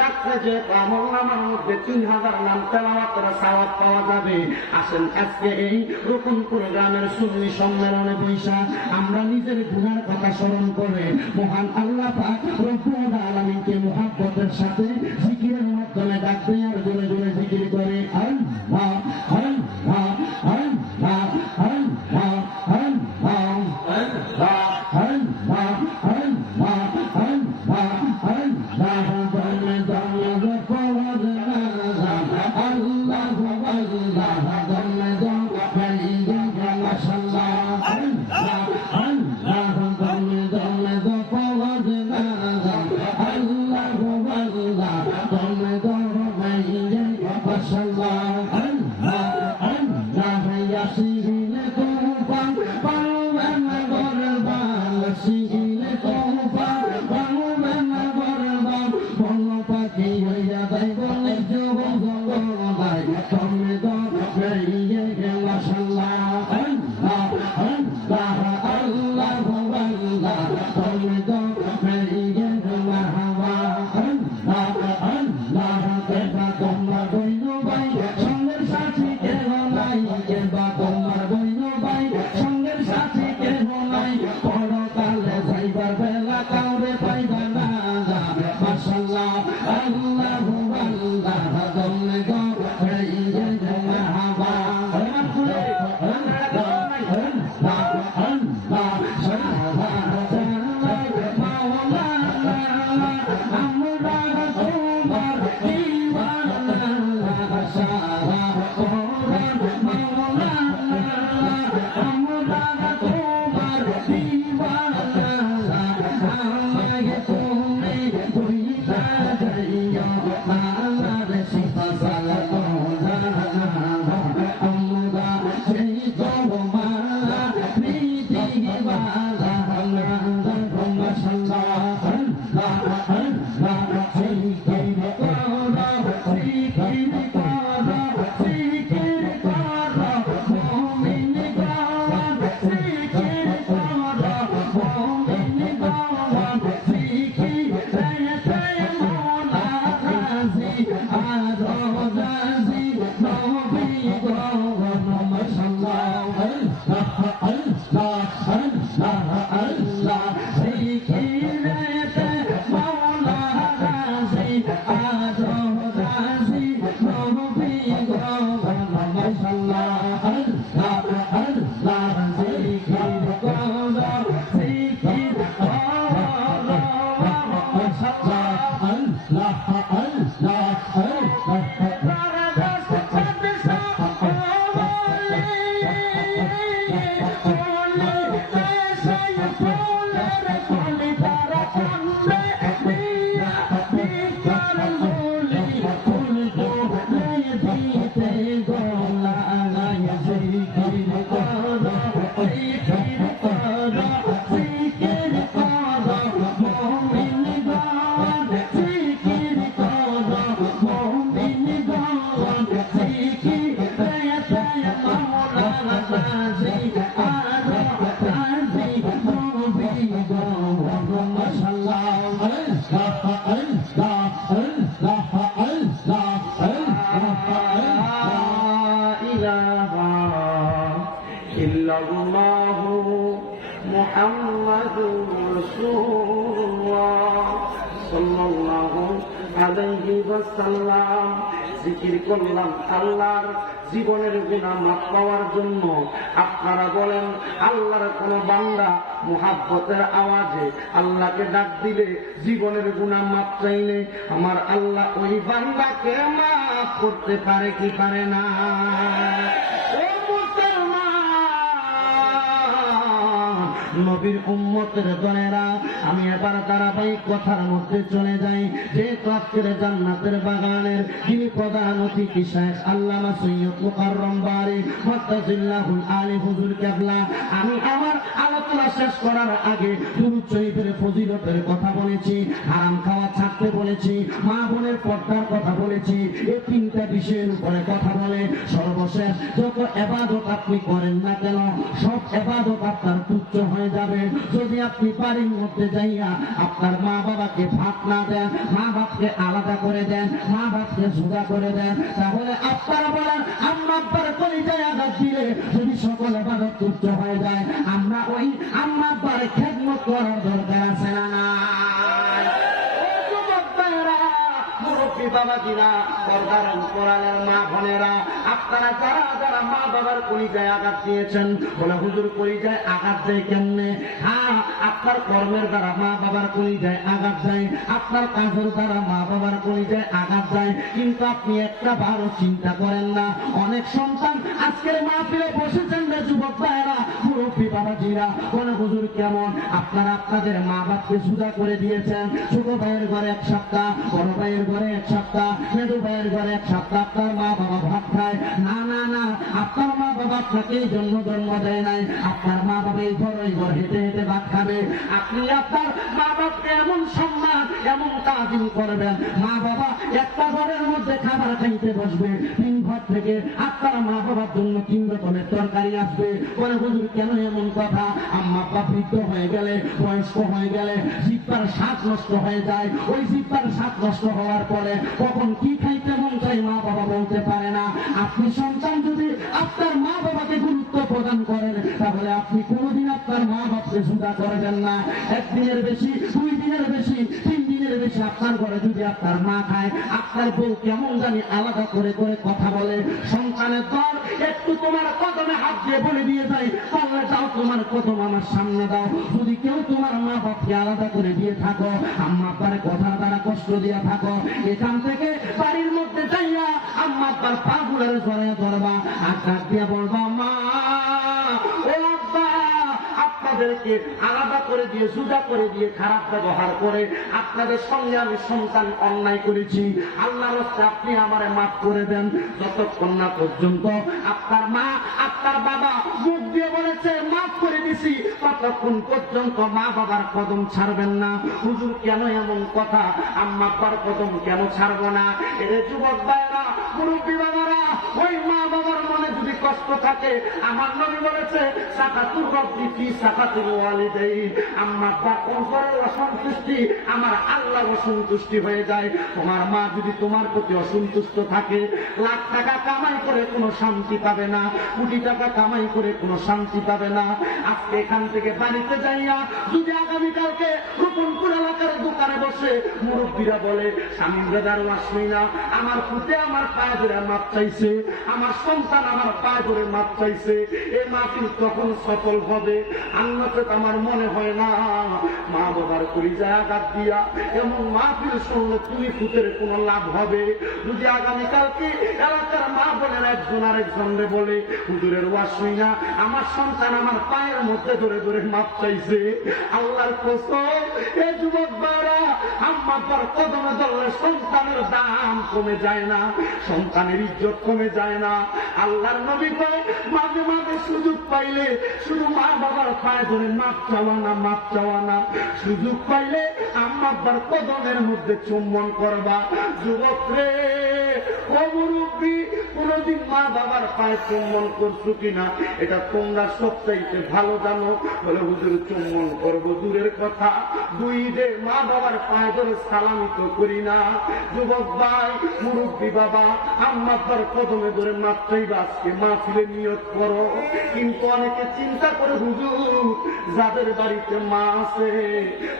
ডাকছে যে মধ্যে তিন হাজার নাম পাওয়া যাবে। আসেন আজকে এই রকমপুর গ্রামের সুন্নি সম্মেলনে বৈশা, আমরা নিজের গুণার কথা স্মরণ করে মহান আল্লাহ পাক রব্বুল মুহাব্বতের সাথে জিকিরের মাধ্যমে ডাক্তার আর জোরে জোরে জিকির করে। আল্লাহ আল্লাহু আল্লাহ দমে গো Thank you. জিকির করলাম আল্লাহর জীবনের গুণা মাপ পাওয়ার জন্য। আপনারা বলেন, আল্লাহর কোন বান্দা মোহাব্বতের আওয়াজে আল্লাহকে ডাক দিলে জীবনের গুণা মাপ চাইলে আমার আল্লাহ ওই বান্দাকে মাফ করতে পারে কি পারে না? নবীর উম্মতের দলেরা আমি এবার ধারাবাহিক কথার মধ্যে চলে যাই। যে আজকের জান্নাতের বাগানের যিনি প্রধান অতিথি শেখ আল্লামা সৈয়দ মুকাররম বাড়ি মত্তাজিল্লাহুল আলী হুজুর কেবলা, আমি আমার আলোচনা শেষ করার আগে দুরুদ শরীফের ফজিলতের কথা বলেছি, হারাম খাওয়া ছাড়তে বলেছি, মা বোনের পর্দার কথা বলেছি এই তিনটা বিষয়ের উপরে কথা বলে সর্বশেষ যত এবাদত আপনি করেন না কেন, সব এবাদত আপনার তুচ্ছ হয়ে যাবে। যদি আপনি বাড়ির মধ্যে যাইয়া আপনার মা বাবাকে ভাত না দেন, মা বাপকে আলাদা করে দেন, মা বাপকে সোজা করে দেন, তাহলে আপনারা বলেন আম্মা আব্বার কলিজায় আঘাত দিলে যদি সকল আবাদত তুচ্ছ হয়ে যায়, আমরা ওই আম্মা আব্বার খেদমত করার দরকার আছে না? বাবাজিরা পর্দার কোরআনের মা বোনেরা। আপনারা যারা যারা মা বাবার পরিচয় আঘাত দিয়েছেন, বলে হুজুর পরিচয় আঘাত দেয় কেমনে? হ্যাঁ আপনার কর্মের দ্বারা মা বাবার পরিচয় আঘাত যায় আপনার কাজের দ্বারা মা বাবার পরিচয় আঘাত যায় কিন্তু আপনি একটা বারো চিন্তা করেন না। অনেক সন্তান আজকের মা ফিরে বসেছেন রে যুবক ভাইয়েরা বাবাজিরা কোন হুজুর কেমন? আপনারা আপনাদের মা বাপকে সুদা করে দিয়েছেন। ছোট ভাইয়ের ঘরে এক সপ্তাহ, বড় ভাইয়ের ঘরে এক সপ্তাহ মেদু ভাইয়ের ঘরে এক সপ্তাহ। আপনার মা বাবা ভাত খায়? না না না, আপনার মা বাবা আপনাকে জন্য জন্ম দেয় নাই। আপনার মা বাবা এই ঘর ওই ঘর হেঁটে হেঁটে ভাত খাবে। আপনি আপনার মা বাপকে এমন সম্মান এমন তাজিম করবেন মা বাবা একটা ঘরের মধ্যে খাবার খাইতে বসবে, তিন ঘর থেকে আপনার মা বাবার জন্য তিন রকমের তরকারি আসবে। বলে, হুজুর, কেন এমন কথা? আম্মা আব্বা বৃদ্ধ হয়ে গেলে, বয়স্ক হয়ে গেলে জিব্বার স্বাদ নষ্ট হয়ে যায়। ওই জিব্বার স্বাদ নষ্ট হওয়ার পরে কখন কি খাইতে মন চাই মা বাবা বলতে পারে না। আপনি সন্তান যদি আপনার মা বাবাকে গুরুত্ব প্রদান করেন, তাহলে আপনি কোনোদিন আপনার মা বাপকে সুদা করবেন না। একদিনের বেশি, দুই দিনের বেশি, তিন দিনের বেশি আপনার ঘরে যদি আপনার মা খায়, আপনার বউ কেমন জানি আলাদা করে করে কথা বলে। সন্তানের দল একটু তোমার কদমে হাত দিয়ে বলে দিয়ে যায়, তাহলে যাও তোমার কদম আমার সামনে দাও। যদি কেউ তোমার মা বাপকে আলাদা করে দিয়ে থাকো, আম্মা আব্বার কথা দ্বারা কষ্ট দিয়ে থাকো, এখান থেকে বাড়ির মধ্যে যাইয়া আম্মা আব্বার পা গুলার জড়াইয়া ধরবা। আর ডাক দিয়ে বলবা, মা আপনাদেরকে আলাদা করে দিয়ে জুদা করে দিয়ে খারাপ ব্যবহার করে আপনাদের সঙ্গে আমি সন্তান অন্যায় করেছি। আল্লাহ রাস্তায় আপনি আমারে মাফ করে দেন। যতক্ষণ না পর্যন্ত আপনার মা, আপনার বাবা মুখ দিয়ে বলেছে, মাফ করে দিছি। ততক্ষণ পর্যন্ত মা বাবার কদম ছাড়বেন না। হুজুর কেন এমন কথা? আম্মা কদম কেন ছাড়বো না? এর যুবক ভাইরা মুরব্বী বাবারা, ওই মা বাবার কষ্ট থাকে। আমার নবী বলেছে, সাকাতুর রব্বি ফি সাকাতুল ওয়ালিদাইন। আম্মা আব্বা অন্তরের অসন্তুষ্টি, আমার আল্লাহ অসন্তুষ্টি হয়ে যায়। তোমার মা যদি তোমার প্রতি অসন্তুষ্ট থাকে, লাখ টাকা কামাই করে কোনো শান্তি পাবে না, কোটি টাকা কামাই করে কোনো শান্তি পাবে না। আজকে এখান থেকে বাড়িতে যাইয়া যদি আগামীকালকে রূপনপুর এলাকার দোকানে বসে মুরব্বীরা বলে, স্বামী ব্রাদার না। আমার পুতে আমার পায়ে মাপ চাইছে। আমার সন্তান আমার পায়ে ধরে মাপ চাইছে তখন সফল হবে? আমার মনে হয় না। মা বাবার আঘাত দিয়া এমন মাহফিল শুনলে তুমি কোনো লাভ হবে? যদি আগামীকালকে এলাকার মা একজন আরেকজন বলে, হুজুরের না, আমার সন্তান আমার পায়ের মধ্যে ধরে ধরে মাপ চাইছে। আল্লাহর কসম এই যুবক পর কদমে ধরলে সন্তানের দাম কমে যায় না, সন্তানের ইজ্জত কমে যায় না। আল্লাহর নবী কয় মাঝে মাঝে সুযোগ পাইলে শুধু মা বাবার পায়ে ধরে, মাপ চাওয়া না, মাপ চাওয়া না। সুযোগ পাইলে আম্মা আব্বার কদমের মধ্যে চুম্বন করবা। যুবক রে মা বাবার পায়ে চুম্বন করছ কিনা? এটা তোমরা সবচাইতে ভালো জানো। বলে, হুজুর, চুম্বন দূরের কথা। দুই মা বাবার পায়ে ধরে করি না। যুবক ভাই, মুরব্বী বাবা কদমে ধরে মা ফিরে নিয়ত করো। কিন্তু অনেকে চিন্তা করে, হুজুর, যাদের বাড়িতে মা আছে,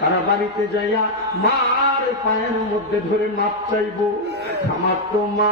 তারা বাড়িতে যাইয়া মার পায়ের মধ্যে ধরে মাপ চাইব। আমার তো মা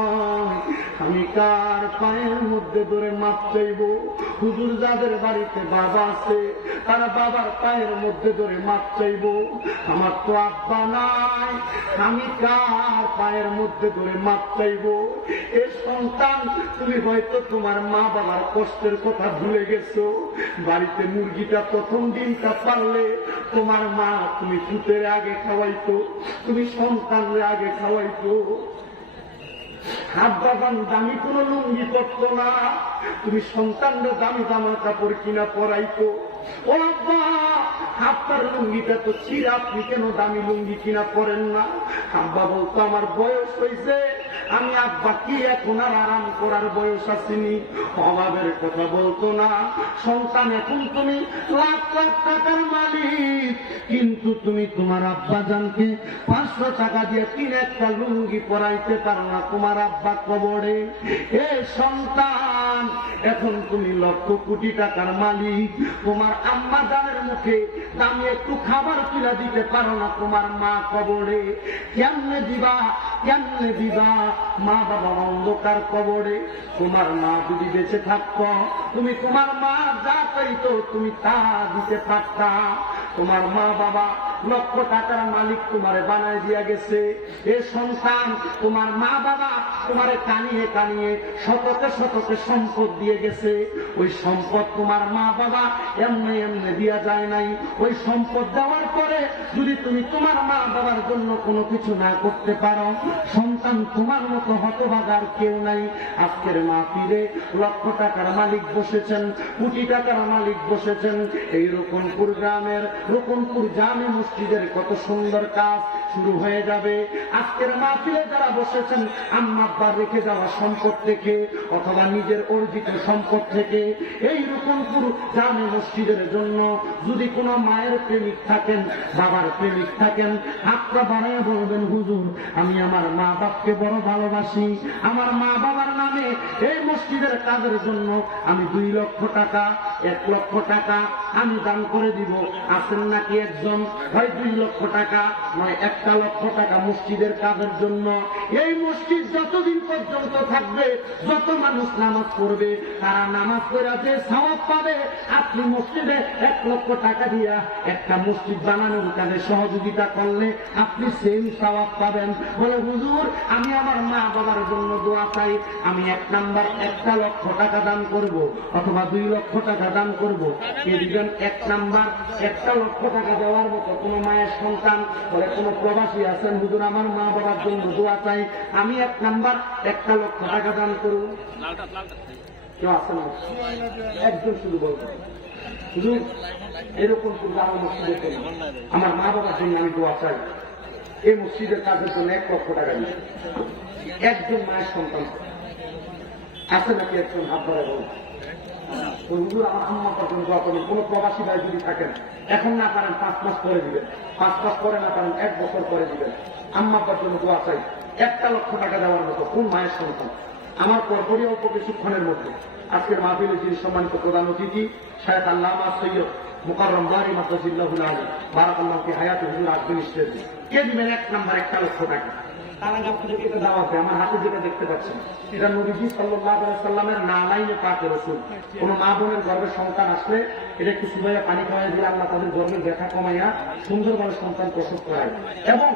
আমি কার পায়ের মধ্যে ধরে মাপ চাইব? হুজুর যাদের বাড়িতে বাবা আছে, তারা বাবার পায়ের মধ্যে ধরে মাপ চাইব। আমার তো আব্বা নাই, আমি কার পায়ের মধ্যে ধরে মাপ চাইব? এ সন্তান, তুমি হয়তো তোমার মা বাবার কষ্টের কথা ভুলে গেছো। বাড়িতে মুরগিটা প্রথম দিনটা পারলে তোমার মা তুমি ফুটের আগে খাওয়াইতো, তুমি সন্তানের আগে খাওয়াইতো। হাত বাগান দামি কোন লুঙ্গি করতো না। তুমি সন্তানরা দামি জামা কাপড় কিনা পরাইতো। ও আব্বা আপনার লুঙ্গিটা তো ছিল আপনি কেন দামি লুঙ্গি কিনা পরেন না? আব্বা বলতো, আমার বয়স হয়েছে আমি আব্বা কি এখন আর আরাম করার বয়স আসেনি অভাবের কথা বলতো না। সন্তান এখন তুমি লাখ লাখ টাকার মালিক। কিন্তু তুমি তোমার আব্বা জানকে পাঁচশো টাকা দিয়ে তিন একটা লুঙ্গি পরাইতে পারো না তোমার আব্বা কবরে। এ সন্তান! এখন তুমি লক্ষ কোটি টাকার মালিক। তোমার আম্মা জানের মুখে দামি একটু খাবার তুলে দিতে পারো না তোমার মা কবরে। কেমনে দিবা কেমনে দিবা? মা বাবা অন্ধকার কবরে। তোমার মা যদি বেঁচে থাকতো, তুমি তোমার মা যা চাইতো তুমি তা দিতে পারতা। তোমার মা বাবা লক্ষ টাকার মালিক তোমারে বানায় দিয়া গেছে। এ সন্তান তোমার মা বাবা তোমারে কানিয়ে কানিয়ে শতকে শতকে সম্পদ দিয়ে গেছে। ওই সম্পদ তোমার মা বাবা এমনি এমনি দিয়া যায় নাই। ওই সম্পদ দেওয়ার পরে যদি তুমি তোমার মা বাবার জন্য কোনো কিছু না করতে পারো, সন্তান তোমার মতো হতভাগার কেউ নাই। আজকের মা ফিরে লক্ষ টাকার মালিক বসেছেন, কোটি টাকার মালিক বসেছেন। এই রকমপুর গ্রামের রকমপুর জামে মসজিদের কত সুন্দর কাজ শুরু হয়ে যাবে। আজকের মাহফিলে যারা বসেছেন আম্মাব্বার রেখে যাওয়া সম্পদ থেকে অথবা নিজের অর্জিত সম্পদ থেকে, এই রকমপুর জামে মসজিদের জন্য যদি কোনো মায়ের প্রেমিক থাকেন, বাবার প্রেমিক থাকেন, হাতটা বাড়ায় বলবেন, হুজুর, আমি আমার মা বাপকে বড় ভালোবাসি। আমার মা বাবার নামে এই মসজিদের কাজের জন্য আমি দুই লক্ষ টাকা, এক লক্ষ টাকা আমি দান করে দিব। আছেন নাকি একজন? হয় দুই লক্ষ টাকা, নয় একটা লক্ষ টাকা মসজিদের কাজের জন্য। এই মসজিদ যতদিন পর্যন্ত থাকবে, যত মানুষ নামাজ পড়বে, তারা নামাজ পড়া যে সওয়াব পাবে, আপনি মসজিদে এক লক্ষ টাকা দিয়া একটা মসজিদ বানানোর কাজে সহযোগিতা করলে আপনি সেই সওয়াব পাবেন। বলে, হুজুর, আমি আমার মা বাবার জন্য দোয়া চাই, আমি এক নাম্বার একটা লক্ষ টাকা দান করব অথবা দুই লক্ষ টাকা দান করব। এক নাম্বার, একটা লক্ষ টাকা দেওয়ার মতো কোনো মায়ের সন্তান, বলে কোনো প্রবাসী আছেন, হুজুর, আমার মা বাবার জন্য দোয়া চাই। আমি এক নাম্বার, একটা লক্ষ টাকা দান করব কেউ আছেন না? একজন শুধু বলব। শুধু এরকম শুধু আমার মসজিদের জন্য। আমার মা বাবার জন্য আমি দোয়া চাই। এই মসজিদের কাজের জন্য এক লক্ষ টাকা দিই একজন মায়ের সন্তান। আছে নাকি একজন? হাত ধরে বলুন। কোনো প্রবাসী ভাই যদি থাকেন, এখন না পারেন পাঁচ মাস পরে দিবেন। পাঁচ মাস পরে না পারেন, এক বছর পরে দিবেন। আম্মা পর্যন্ত দোয়া চাই, একটা লক্ষ টাকা দেওয়ার মতো, কোন মায়ের সন্তান? আমার পরপরই অল্প কিছুক্ষণের মধ্যে, আজকের মাহফিলে যিনি সম্মানিত প্রধান অতিথি শায়দ আল্লামা সৈয়দ মুকাররম বাড়ি মাদ্রাসিল্লাহুল আলী বারাকাল্লাহকে হায়াত হুজুর আসবেন স্টেজে কে দিবেন এক নাম্বার, একটা লক্ষ টাকা? তার আগে আপনাদেরকে এটা দেওয়া হবে আমার হাতে যেটা দেখতে পাচ্ছেন এটা নবীজি সাল্লাহ সাল্লামের পাকে রসুল। কোন মা বোনের গর্ভে সন্তান আসলে এটা একটু সুবাইয়া পানি খাওয়াই দিয়ে আল্লাহ তাদের গর্ভের ব্যথা কমাইয়া সুন্দরভাবে সন্তান প্রসব করায়। এবং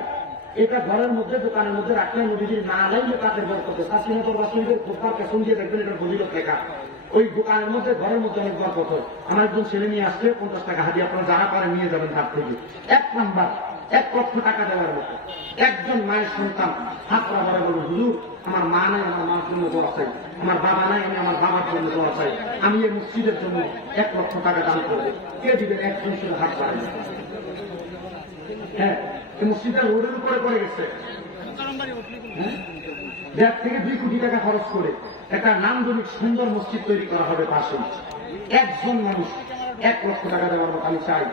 এটা ঘরের মধ্যে, দোকানের মধ্যে রাখলে নদীজির না লাইলে তাদের বরকতে সাসিমত রাসুলদের খোপার পেছন দিয়ে দেখবেন, এটা ফজিলত লেখা। ওই দোকানের মধ্যে, ঘরের মধ্যে অনেক বরকত হয়। আমার একজন ছেলে নিয়ে আসলে পঞ্চাশ টাকা হাজি আপনারা যারা পারেন নিয়ে যাবেন হাত থেকে। এক নাম্বার এক লক্ষ টাকা দেওয়ার মতো। একজন মায়ের সন্তান, হাত পাড়া বলে, হুজুর, আমার মা নাই, আমার মার জন্য দোয়া চাই। আমার বাবা নাই, আমি আমার বাবার জন্য দোয়া চাই। আমি এই মসজিদের জন্য এক লক্ষ টাকা দান করব। কে দিবেন একজন শুধু হাত পাড়ায় হ্যাঁ এই মসজিদটা রোডের উপরে পড়ে গেছে। হ্যাঁ? দেড় থেকে দুই কোটি টাকা খরচ করে একটা নান্দনিক সুন্দর মসজিদ তৈরি করা হবে পাশে। একজন মানুষ এক লক্ষ টাকা দেওয়ার মতো আমি চাই।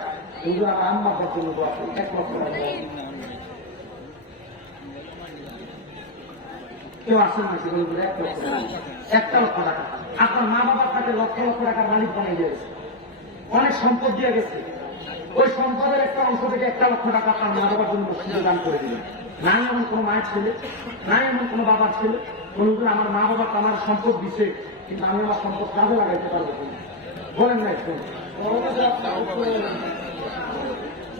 আপনার মা বাবার কাছে লক্ষ লক্ষ টাকার মালিক বানিয়ে দিয়েছে। অনেক সম্পদ দিয়ে গেছে। ওই সম্পদের একটা অংশ থেকে একটা লক্ষ টাকা আপনার মা বাবার জন্য দান করে দিলেন। নাই এমন কোনো মায়ের ছেলে নাই এমন কোনো বাবার ছেলে। কোনদিন আমার মা বাবা আমার সম্পদ দিছে, কিন্তু আমি আমার সম্পদ কাজে লাগাইতে পারব বলেন না একটু।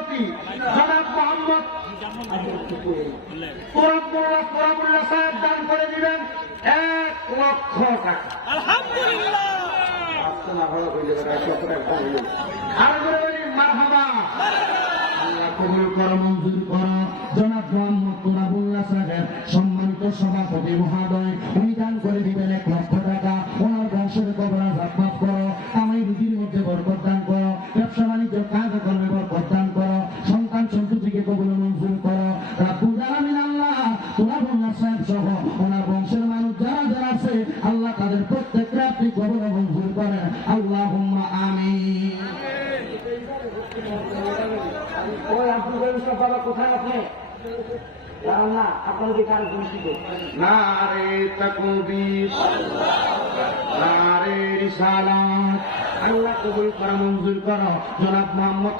সভাপতি জনাব মোহাম্মদ তোরাবুল্লাহ তোরাবুল্লাহ সাহেব দান করে দিবেন এক লক্ষ টাকা। আর বলি মারহাবা। আল্লাহ কবুল করো মঞ্জুর করো। জনাব মোহাম্মদ তোরাবুল্লাহ সাহেব সম্মানিত সভাপতি মহাদয় উনি দান করে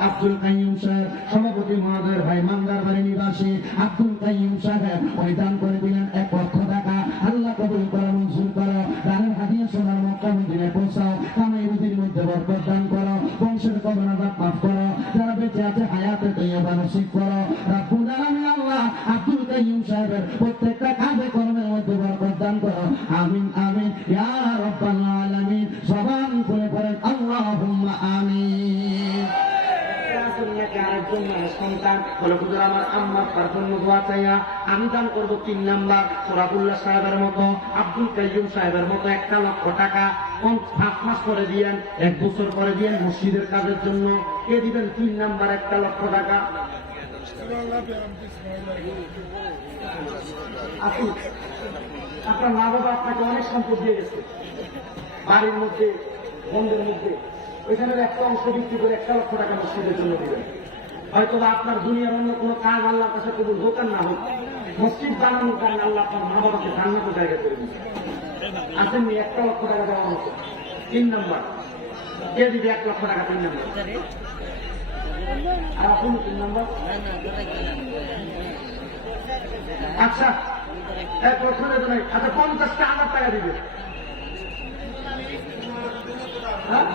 আব্দুল কাইয়ুম সাহেব, সভাপতি মহোদয়ের ভাই মান্দার বাড়ি নিবাসী আব্দুল কাইয়ুম সাহেব ওই দান করে দিলেন এক লক্ষ টাকা। আল্লাহ কবুল করা, মঞ্জুর করো। দানের হাদিয়া সোনার মক্কা মদিনে পৌঁছাও। কাইয়ুম সাহেবের প্রত্যেকটা কাজে কর্মের মধ্যে বরকত দান করো আমিন আমিন ইয়া রাব্বাল আলামিন সবান করে পড়েন আল্লাহুম্মা আমিন আমি দান করব তিন নাম্বার সোরাবুল্লাহ সাহেবের মতো আব্দুল কাইয়ুম সাহেবের মতো একটা লক্ষ টাকা পাঁচ মাস পরে দিয়েন এক বছর পরে দিয়েন মসজিদের কাজের জন্য কে দিবেন তিন নাম্বার একটা লক্ষ টাকা আসুন আপনার মা বাবা আপনাকে অনেক সম্পদ দিয়ে গেছে। বাড়ির মধ্যে, বন্ধের মধ্যে, ওইখানের একটা অংশ বিক্রি করে একটা লক্ষ টাকা মসজিদের জন্য দিবেন হয়তো আপনার দুনিয়ার অন্য কোনো কাজ আল্লাহর কাছে কবুল হোক আর না হোক, মসজিদ বানানোর কারণে আল্লাহ আপনার মা বাবাকে জান্নাতে জায়গা করে দিচ্ছে আসেননি একটা লক্ষ টাকা দেওয়া হচ্ছে তিন নম্বর, কে দিবে এক লক্ষ টাকা? তিন নম্বর। আর আপনি তিন নম্বর? আচ্ছা এক লক্ষ নাই আচ্ছা পঞ্চাশটা হাজার টাকা দিবে হ্যাঁ?